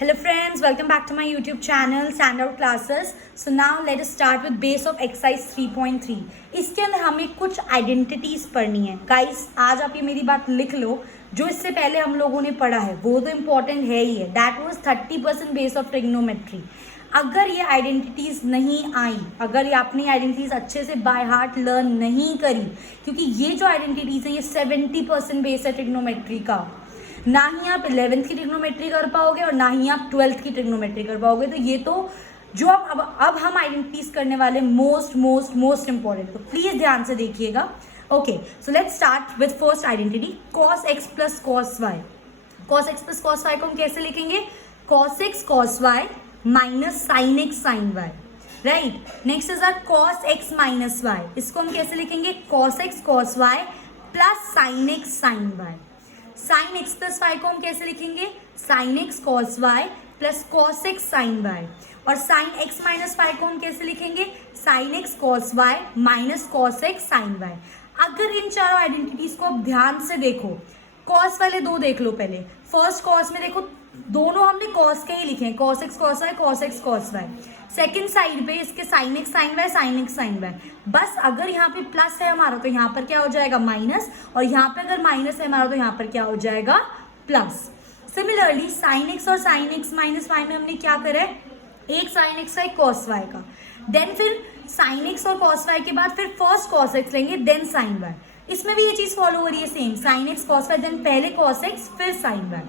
Hello friends, welcome back to my YouTube channel Standout Classes. So now let us start with base of exercise 3.3. इसके अंदर हमें कुछ identities पढ़नी है. Guys आज आप ये मेरी बात लिख लो, जो इससे पहले हम लोगों ने पढ़ा है वो तो इम्पोर्टेंट है ही है. That was 30% base of trigonometry. अगर ये आइडेंटिटीज नहीं आई, अगर ये आपने आइडेंटिटीज अच्छे से बाय हार्ट लर्न नहीं करी, क्योंकि ये जो आइडेंटिटीज है ये 70% बेस है ट्रिग्नोमेट्री का. ना ही आप 11th की ट्रिग्नोमेट्री कर पाओगे और ना ही आप 12th की ट्रिग्नोमेट्री कर पाओगे. तो ये तो जो अब हम आइडेंटिटीज करने वाले मोस्ट इंपॉर्टेंट, तो प्लीज ध्यान से देखिएगा. Okay, so let's start with first identity cos x plus cos y. cos x plus cos y को हम कैसे लिखेंगे? cos x cos y minus sin x sin y. Right, next is our cos x minus y. इसको हम कैसे लिखेंगे? cos x cos y plus sin x sin y. sin x plus y को हम कैसे लिखेंगे? sin x cos y plus cos x sin y. और sin x minus y को हम कैसे लिखेंगे? sin x cos y minus cos x sin y. अगर इन चारों आइडेंटिटीज को आप ध्यान से देखो, cos वाले दो देख लो पहले. फर्स्ट cos में देखो, दोनों हमने cos के ही लिखे हैं, cos x cos y cos x cos y. Second side पे इसके sin x sin y sin x sin y. बस अगर यहाँ पे प्लस है हमारा तो यहाँ पर क्या हो जाएगा? माइनस. और यहाँ पे अगर माइनस है हमारा तो यहाँ पर क्या हो जाएगा? प्लस. सिमिलरली sin x और sin x माइनस y में हमने क्या करा है? एक sin x का एक cos y का. देन फिर sin x और cos y के बाद फिर फर्स्ट cos x लेंगे, देन sin y. इसमें भी ये चीज फॉलो हो रही है same, sin x cos y then पहले cos x फिर sin y.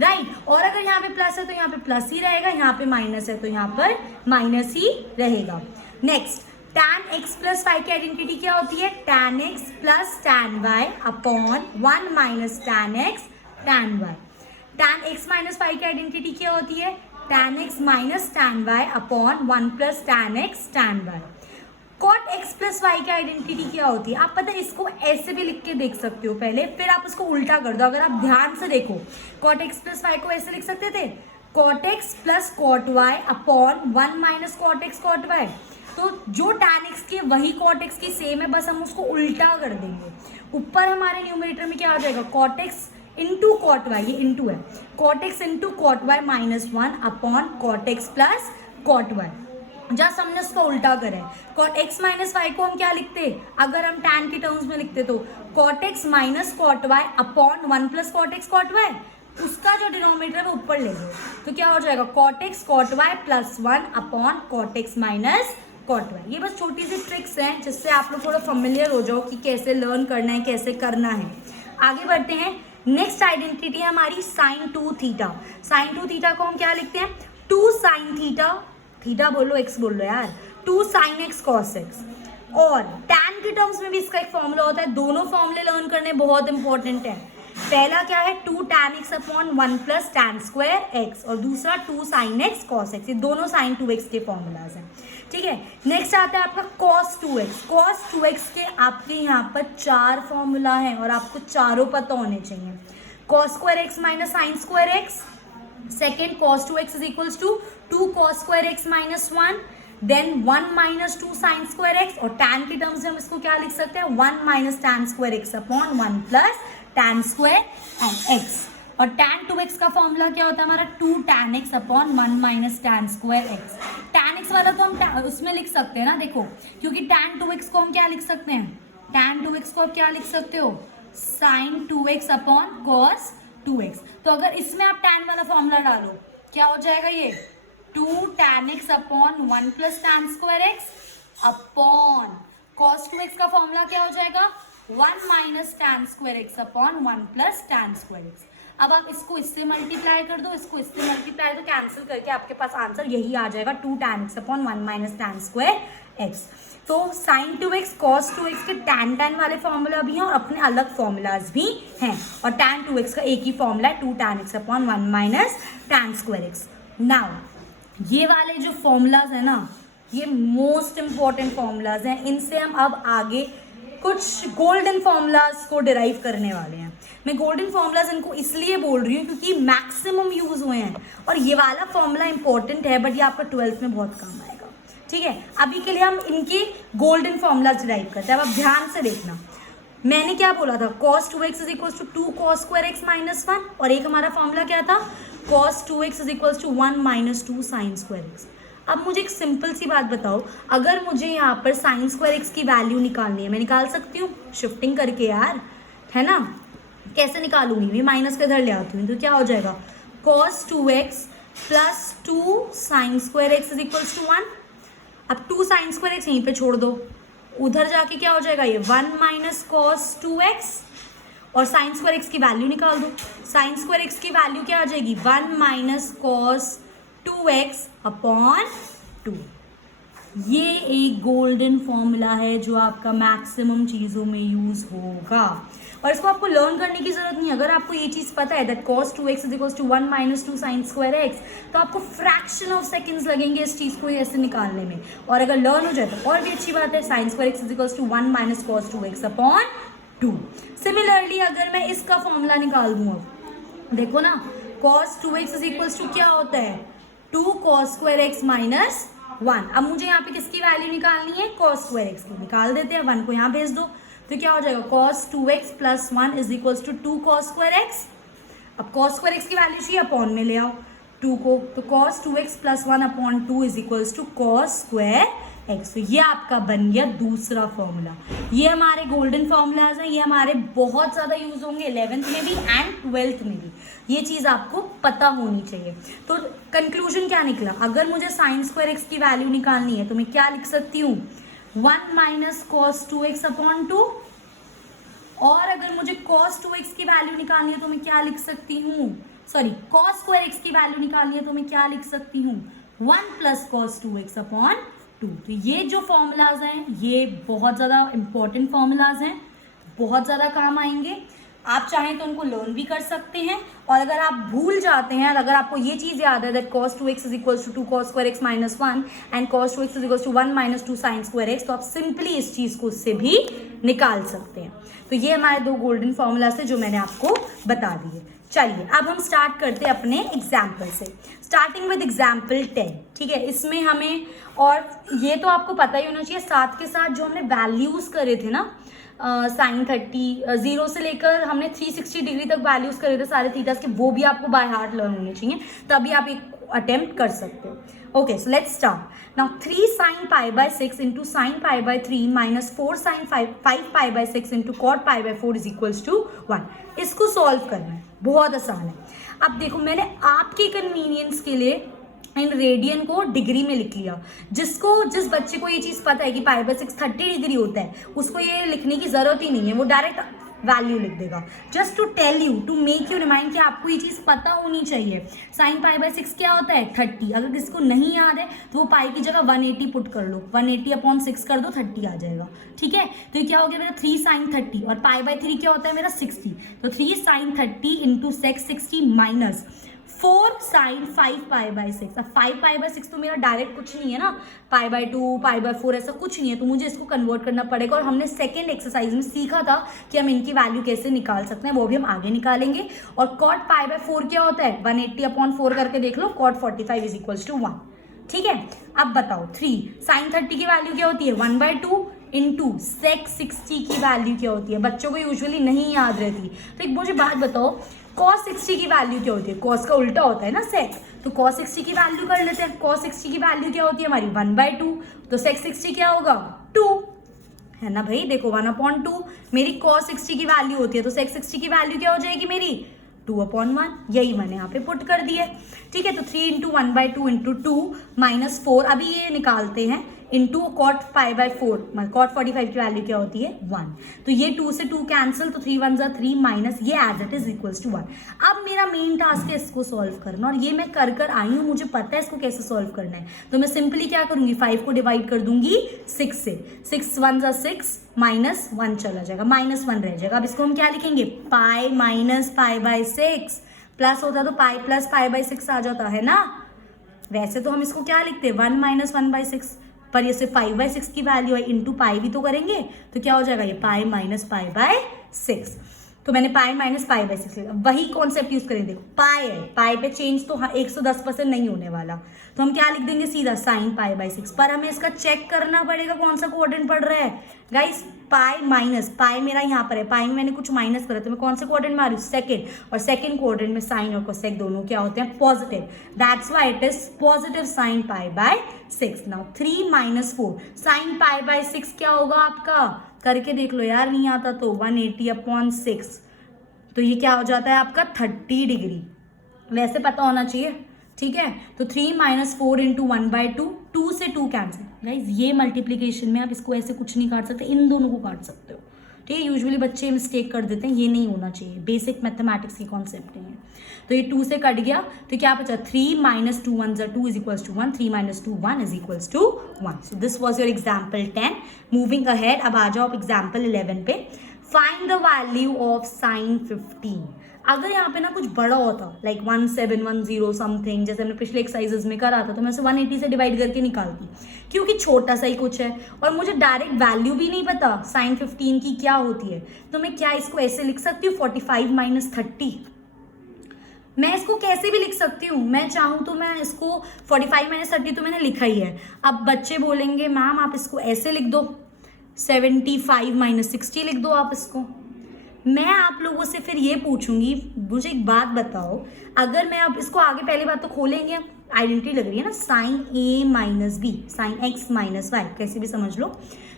राइट, और अगर यहाँ पे प्लस है तो यहाँ पे प्लस ही रहेगा, यहाँ पे माइनस है तो यहाँ पर माइनस ही रहेगा. Next, tan x plus y की आइडेंटिटी क्या होती है? tan x plus tan y upon 1 minus tan x tan y. tan x minus y की आइडेंटिटी क्या होती है? tan x minus tan y upon 1 plus tan x tan y. cot x plus y की identity क्या होती है? आप पता है इसको ऐसे भी लिख के देख सकते हो पहले, फिर आप उसको उल्टा कर दो. अगर आप ध्यान से देखो, cot x प्लस y को ऐसे लिख सकते थे, cot x plus cot y upon 1 minus cot x cot y. तो जो tan x की वही cot x की सेम है, बस हम उसको उल्टा कर देंगे. ऊपर हमारे न्यूमरेटर में क्या आ जाएगा? cot x into cot y, ये इंटू है, cot x into cot y minus 1 upon cot x plus cot y. Just हमने उसका उल्टा करा है. cot x माइनस y को हम क्या लिखते? अगर हम tan के टर्म्स में लिखते तो cot x minus cot y upon 1 plus cot x cot y. उसका जो डिनोमिनेटर है ऊपर ले लो, तो क्या हो जाएगा? cot x cot y plus 1 upon cot x minus cot y. ये बस छोटी सी ट्रिक्स हैं जिससे आप लोग थोड़ा फेमिलियर हो जाओ कि कैसे लर्न करना है, कैसे करना है. आगे बढ़ते हैं. नेक्स्ट आइडेंटिटी है हमारी sin 2 थीटा. sin 2 थीटा को हम क्या लिखते हैं? 2 sin थीटा, थीटा बोलो x बोलो यार, 2 sin x cos x. और tan के टर्म्स में भी इसका एक फॉर्मूला होता है. दोनों फॉर्मूले लर्न करने बहुत इंपॉर्टेंट है. पहला क्या है? 2 tan x upon 1 plus tan square x, और दूसरा 2 sin x cos x. ये दोनों sin 2x के फॉर्मूलाज हैं. ठीक है, नेक्स्ट आता है आपका cos 2x. cos 2x के आपके यहाँ पर 4 फॉर्मूला हैं और आपको चारों पता होने चाहिए. cos square x minus sine square x. Second, cos 2x is equals to 2 cos square x minus 1, then 1 minus 2 sine square x. और tan के टर्म्स में हम इसको क्या लिख सकते हैं? 1 minus tan square x upon 1 plus tan square x. और tan 2x का फॉर्मूला क्या होता है हमारा? 2 tan x upon 1 minus tan square x. tan x वाला तो हम उसमें लिख सकते हैं ना, देखो, क्योंकि tan 2x को हम क्या लिख सकते हैं? tan 2x को आप क्या लिख सकते हो? sin 2x upon cos 2x. तो अगर इसमें आप tan वाला फॉर्मूला डालो, क्या हो जाएगा? ये 2 tan x upon 1 plus tan square x upon cos 2x का फॉर्मूला क्या हो जाएगा? 1 minus tan square x upon 1 plus tan square x. अब आप इसको इससे मल्टीप्लाई कर दो, इसको इससे मल्टीप्लाई तो कैंसिल करके आपके पास आंसर यही आ जाएगा, 2 tan x upon 1 minus tan square x. तो sin 2x cos 2x के tan वाले फॉर्मूला भी हैं और अपने अलग फॉर्मूलाज भी हैं. और tan 2x का एक ही फॉर्मूला है, 2 tan x upon 1 minus tan square x. Now ये वाले जो फॉर्मूलाज हैं ना, ये मोस्ट इंपॉर्टेंट फॉर्मूलाज हैं. इनसे हम अब आगे कुछ गोल्डन फॉर्मूलाज को डिराइव करने वाले हैं. मैं गोल्डन फॉर्मूलाज इनको इसलिए बोल रही हूँ क्योंकि मैक्सिमम यूज हुए हैं और ये वाला फॉर्मूला इंपॉर्टेंट है, बट ये आपका 12th में बहुत काम आएगा. ठीक है, अभी के लिए हम इनके गोल्डन फॉर्मूलाज डिराइव करते हैं. अब आप ध्यान से देखना, मैंने क्या बोला था? cos 2x is equal to 2 cos square x minus 1. और एक हमारा फॉर्मूला क्या था? cos 2x is equals to 1 minus 2 sine square x. अब मुझे एक सिंपल सी बात बताओ, अगर मुझे यहाँ पर साइन स्क्वायर एक्स की वैल्यू निकालनी है, मैं निकाल सकती हूँ शिफ्टिंग करके यार, है ना। कैसे निकालूंगी, मैं माइनस के इधर ले आती हूँ, तो क्या हो जाएगा cos 2x plus 2 sine square x is equals to 1। अब 2 साइन स्क्वायर एक्स यहीं पे छोड़ दो, उधर जाके क्या हो जाएगा ये 1 माइनस कॉस 2x, और साइन स्क्वायर एक्स की वैल्यू निकाल दो। साइन स्क्वायर एक्स की वैल्यू क्या आ जाएगी 1 माइनस कॉस 2x अपॉन 2। ये एक गोल्डन फॉर्मूला है जो आपका मैक्सिमम चीज़ों में यूज़ होगा, और इसको आपको लर्न करने की जरूरत नहीं है। अगर आपको ये चीज़ पता है that cos 2x is equals to 1 minus 2 sine square x, तो आपको फ्रैक्शन ऑफ सेकंड्स लगेंगे इस चीज़ को ऐसे निकालने में, और अगर लर्न हो जाए तो और भी अच्छी बात है। Sine square x is equals to 1 minus cos 2x upon 2। Similarly अगर मैं इसका फॉर्मूला निकाल दूँ, अब देखो ना, cos 2x is equals to क्या होता है 2 cos स्क्वायर एक्स माइनस 1। अब मुझे यहाँ पे किसकी वैल्यू निकालनी है cos स्क्वायर एक्स की, निकाल देते हैं, 1 को यहाँ भेज दो, तो क्या हो जाएगा cos 2x plus 1 is equals to 2 cos square x. अब cos स्क्वायर एक्स की वैल्यू चाहिए, अपॉन में ले आओ 2 को, तो cos 2x plus 1 upon 2 is equals to cos square x. तो ये आपका बन गया दूसरा फॉर्मूला। ये हमारे गोल्डन फॉर्मूलाज हैं, ये हमारे बहुत ज़्यादा यूज होंगे 11th में भी एंड 12th में भी, ये चीज़ आपको पता होनी चाहिए। तो कंक्लूजन क्या निकला, अगर मुझे साइन स्क्वायर एक्स की वैल्यू निकालनी है तो मैं क्या लिख सकती हूँ 1 माइनस कॉस 2x अपॉन 2, और अगर मुझे cos 2x की वैल्यू निकालनी है तो मैं क्या लिख सकती हूँ, सॉरी cos स्क्वायर एक्स की वैल्यू निकालनी है तो मैं क्या लिख सकती हूँ 1 प्लस cos 2x अपॉन 2। तो ये जो फॉर्मूलाज हैं ये बहुत ज़्यादा इंपॉर्टेंट फॉर्मूलाज हैं, बहुत ज़्यादा काम आएंगे। आप चाहें तो उनको लर्न भी कर सकते हैं, और अगर आप भूल जाते हैं, अगर आपको ये चीज़ याद है that cos 2x is equals to 2 cos square x minus 1 and cos 2x is equals to 1 minus 2 sine square x, तो आप सिंपली इस चीज़ को उससे भी निकाल सकते हैं। तो ये हमारे 2 गोल्डन फॉर्मूलाज थे जो मैंने आपको बता दिए। चलिए अब हम स्टार्ट करते हैं अपने एग्जाम्पल से, स्टार्टिंग विद एग्जाम्पल 10। ठीक है, इसमें हमें, और ये तो आपको पता ही होना चाहिए, साथ के साथ जो हमने वैल्यूज़ करे थे ना साइन 30 0 से लेकर हमने 360 डिग्री तक वैल्यूज करे थे सारे थीटास के, वो भी आपको बाय हार्ट लर्न होने चाहिए, तभी आप एक अटेम्प्ट कर सकते हो। Okay, so let's start now. 3 sine pi by 6 into sine pi by 3 minus 4 sine 5 pi by 6 into cot pi by 4 is equals to 1। इसको सॉल्व करना है, बहुत आसान है। अब देखो, मैंने आपके कन्वीनियंस के लिए इन रेडियन को डिग्री में लिख लिया। जिस बच्चे को ये चीज़ पता है कि पाई बाय 6 30 डिग्री होता है, उसको ये लिखने की ज़रूरत ही नहीं है, वो डायरेक्ट वैल्यू लिख देगा। Just to tell you, to make you remind कि आपको ये चीज़ पता होनी चाहिए। साइन पाई बाय 6 क्या होता है 30। अगर किसी को नहीं याद है तो वो पाई की जगह 180 पुट कर लो, 180 अपॉन 6 कर दो, 30 आ जाएगा। ठीक है, तो ये क्या हो गया मेरा 3 साइन 30, और पाई बाय 3 क्या होता है मेरा 60, तो 3 sine 30 into sec 60 minus 4 sine 5 pi by 6। अब 5 पाई बाय 6 तो मेरा डायरेक्ट कुछ नहीं है ना, पाई बाय 2 पाई बाय 4 ऐसा कुछ नहीं है, तो मुझे इसको कन्वर्ट करना पड़ेगा। और हमने सेकेंड एक्सरसाइज में सीखा था कि हम इनकी वैल्यू कैसे निकाल सकते हैं, वो भी हम आगे निकालेंगे। और कॉट पाई बाय 4 क्या होता है 180 अपॉन 4 करके देख लो, कॉट 45 इज इक्वल्स टू 1। ठीक है, अब बताओ 3 साइन 30 की वैल्यू क्या होती है 1/2 इंटू सेक 60 की वैल्यू क्या होती है, बच्चों को यूजुअली नहीं याद रहती। तो एक मुझे बात बताओ, cos 60 की वैल्यू क्या होती है, cos का उल्टा होता है ना sec, तो cos 60 की वैल्यू कर लेते हैं। cos 60 की वैल्यू क्या होती है हमारी 1/2, तो sec 60 क्या होगा 2, है ना भाई। देखो 1/2 मेरी cos 60 की वैल्यू होती है, तो sec 60 की वैल्यू क्या हो जाएगी मेरी 2/1, यही मैंने यहाँ पे पुट कर दिया। ठीक है, तो 3 इंटू 1/2 इंटू 2 माइनस 4, अभी ये निकालते हैं, into cot pi by 4, cot 45 की वैल्यू क्या होती है 1, तो ये 2 से 2 कैंसिल, तो 3 1 जा 3 माइनस ये as it is equals to 1। अब मेरा मेन टास्क है इसको सॉल्व करना, और ये मैं कर आई हूँ, मुझे पता है इसको कैसे सॉल्व करना है। तो मैं सिंपली क्या करूंगी 5 को डिवाइड कर दूंगी 6 से, 6 1 जा 6 माइनस 1 चला जाएगा, माइनस 1 रह जाएगा। अब इसको हम क्या लिखेंगे pi minus pi by 6, plus होता तो पाई प्लस पाई बाय 6 आ जाता है ना। वैसे तो हम इसको क्या लिखते 1 माइनस 1/6, पर ये सिर्फ 5/6 की वैल्यू है, इंटू पाई भी तो करेंगे, तो क्या हो जाएगा ये पाई माइनस पाई बाय 6। तो मैंने पाई माइनस पाई बाय 6 लिखा, वही कॉन्सेप्ट यूज करेंगे। देखो पाई है, पाई पे चेंज तो 110% नहीं होने वाला, तो हम क्या लिख देंगे सीधा साइन पाई बाय 6। पर हमें इसका चेक करना पड़ेगा कौन सा कोऑर्डिनेट पड़ रहा है गाइस, पाई माइनस, पाई मेरा यहाँ पर है, पाई में मैंने कुछ माइनस करा तो मैं कौन से क्वाड्रेंट में आ रही हूँ, सेकेंड, और सेकेंड क्वाड्रेंट में साइन और कोसेक दोनों क्या होते हैं, positive, that's why it is positive sign pi by 6। Now 3 minus 4 sign pi by 6 क्या होगा आपका, करके देख लो यार, नहीं आता तो 180/6, तो ये क्या हो जाता है आपका 30 डिग्री, वैसे पता होना चाहिए, ठीक है। तो 3 माइनस 4 इंटू 1/2, 2 से 2 कैंसिल, गाइज ये मल्टीप्लीकेशन में आप इसको ऐसे कुछ नहीं काट सकते, इन दोनों को काट सकते हो, ठीक है। यूजुअली बच्चे मिस्टेक कर देते हैं, ये नहीं होना चाहिए, बेसिक मैथमेटिक्स की कॉन्सेप्ट है। तो ये 2 से कट गया तो क्या बचा, 3 minus 2 1 2 is equals to 1, 3 minus 2 1 is equals to 1। So this was your example 10। Moving ahead, अब आ जाओ आप एग्जाम्पल 11 पे। Find the value of sine 15। अगर यहाँ पे ना कुछ बड़ा होता, लाइक 1710 समथिंग, जैसे हमने पिछले एक्सरसाइजेस में करा था, तो मैं उसे 180 से डिवाइड करके निकालती, क्योंकि छोटा सा ही कुछ है और मुझे डायरेक्ट वैल्यू भी नहीं पता साइन 15 की क्या होती है, तो मैं क्या इसको ऐसे लिख सकती हूँ 45 माइनस 30, मैं इसको कैसे भी लिख सकती हूँ, मैं चाहूँ तो मैं इसको 45 माइनस 30 तो मैंने लिखा ही है। अब बच्चे बोलेंगे मैम आप इसको ऐसे लिख दो, 75 माइनस 60 लिख दो आप इसको। मैं आप लोगों से फिर ये पूछूंगी, मुझे एक बात बताओ, अगर मैं अब इसको आगे, पहली बात तो खोलेंगे, आइडेंटिटी लग रही है ना, sine A minus B, sine X minus Y, कैसे भी समझ लो,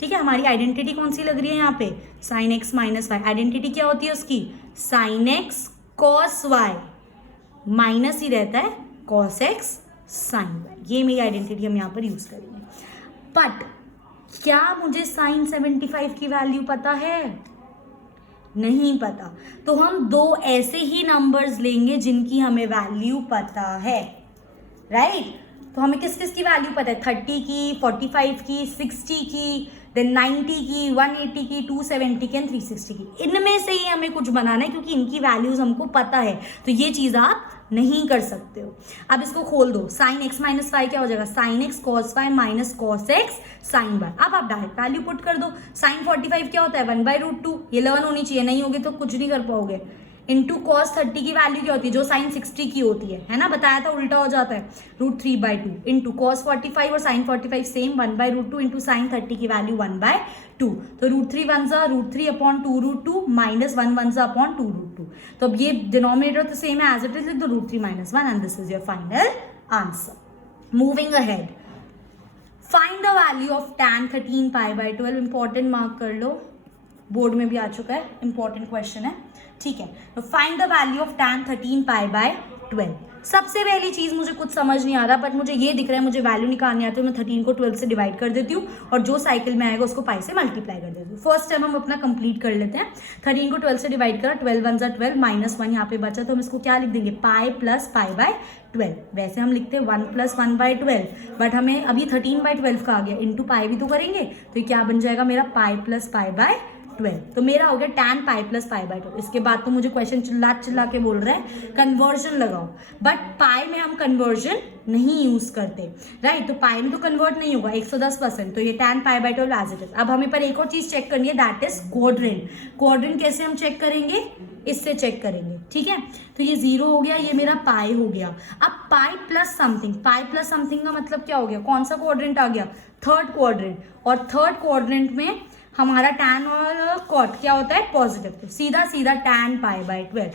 ठीक है। हमारी आइडेंटिटी कौन सी लग रही है यहाँ पे, sine X minus Y. Identity क्या होती है उसकी, sine X cos Y, minus ही रहता है कॉस एक्स साइन वाई, ये मेरी आइडेंटिटी हम यहाँ पर यूज करेंगे। बट क्या मुझे साइन 75 की वैल्यू पता है, नहीं पता, तो हम दो ऐसे ही नंबर्स लेंगे जिनकी हमें वैल्यू पता है, राइट। तो हमें किस किस की वैल्यू पता है, 30 की, 45 की, 60 की, देन 90 की, 180 की, 270 की एंड 360 की, इनमें से ही हमें कुछ बनाना है क्योंकि इनकी वैल्यूज हमको पता है, तो ये चीज आप नहीं कर सकते हो। अब इसको खोल दो, साइन एक्स माइनस वाई क्या हो जाएगा, sine X cos Y minus cos X sine Y. अब आप डायरेक्ट वैल्यू पुट कर दो, साइन 45 क्या होता है 1/√2, ये 11 होनी चाहिए, नहीं होगी तो कुछ नहीं कर पाओगे, इंटू कॉस 30 की वैल्यू क्या होती है, जो साइन 60 की होती है ना, बताया था उल्टा हो जाता है, √3/2 इंटू कॉस 45 और साइन 45 सेम 1/√2 इंटू साइन 30 की वैल्यू 1/2, तो √3 1 √3/2√2 माइनस 1 1 /2√2। तो अब ये डिनोमिनेटर तो सेम है एज इट इज, लिख दो √3 - 1 and this is your final answer. Moving ahead, find the value of tan 13 π/12। Important mark कर लो, बोर्ड में भी आ चुका है, इंपॉर्टेंट क्वेश्चन है, ठीक है। तो find the value of tan 13 π/12। सबसे पहली चीज, मुझे कुछ समझ नहीं आ रहा बट मुझे ये दिख रहा है, मुझे वैल्यू निकालनी आती है, मैं 13 को 12 से डिवाइड कर देती हूँ और जो साइकिल में आएगा उसको पाई से मल्टीप्लाई कर देती हूँ। फर्स्ट टाइम हम अपना कंप्लीट कर लेते हैं, 13 को 12 से डिवाइड करा, 12 1 12 माइनस 1 यहाँ पे बचा, तो हम इसको क्या लिख देंगे, पाई प्लस π/12। वैसे हम लिखते हैं 1 + 1/12, बट हमें अभी 13/12 का आ गया, इंटू पाई भी तो करेंगे, तो ये क्या बन जाएगा मेरा पाई प्लस π/12, तो मेरा हो गया tan पाई प्लस π/2। इसके बाद तो मुझे क्वेश्चन चिल्ला के बोल रहे हैं कन्वर्जन लगाओ, बट पाई में हम कन्वर्जन नहीं यूज करते, राइट। तो पाई में तो कन्वर्ट नहीं होगा 110%, तो ये tan π/12 एज इट इज। अब हमें पर एक और चीज चेक करनी है, दैट इज क्वाड्रेंट। क्वाड्रेंट कैसे हम चेक करेंगे, इससे चेक करेंगे, ठीक है। तो ये 0 हो गया, ये मेरा पाई हो गया। अब pi plus something, pi plus something का मतलब क्या हो गया, कौन सा क्वाड्रेंट आ गया, थर्ड क्वाड्रेंट, और थर्ड क्वाड्रेंट में हमारा tan और कॉट क्या होता है, पॉजिटिव, तो सीधा सीधा tan π/12।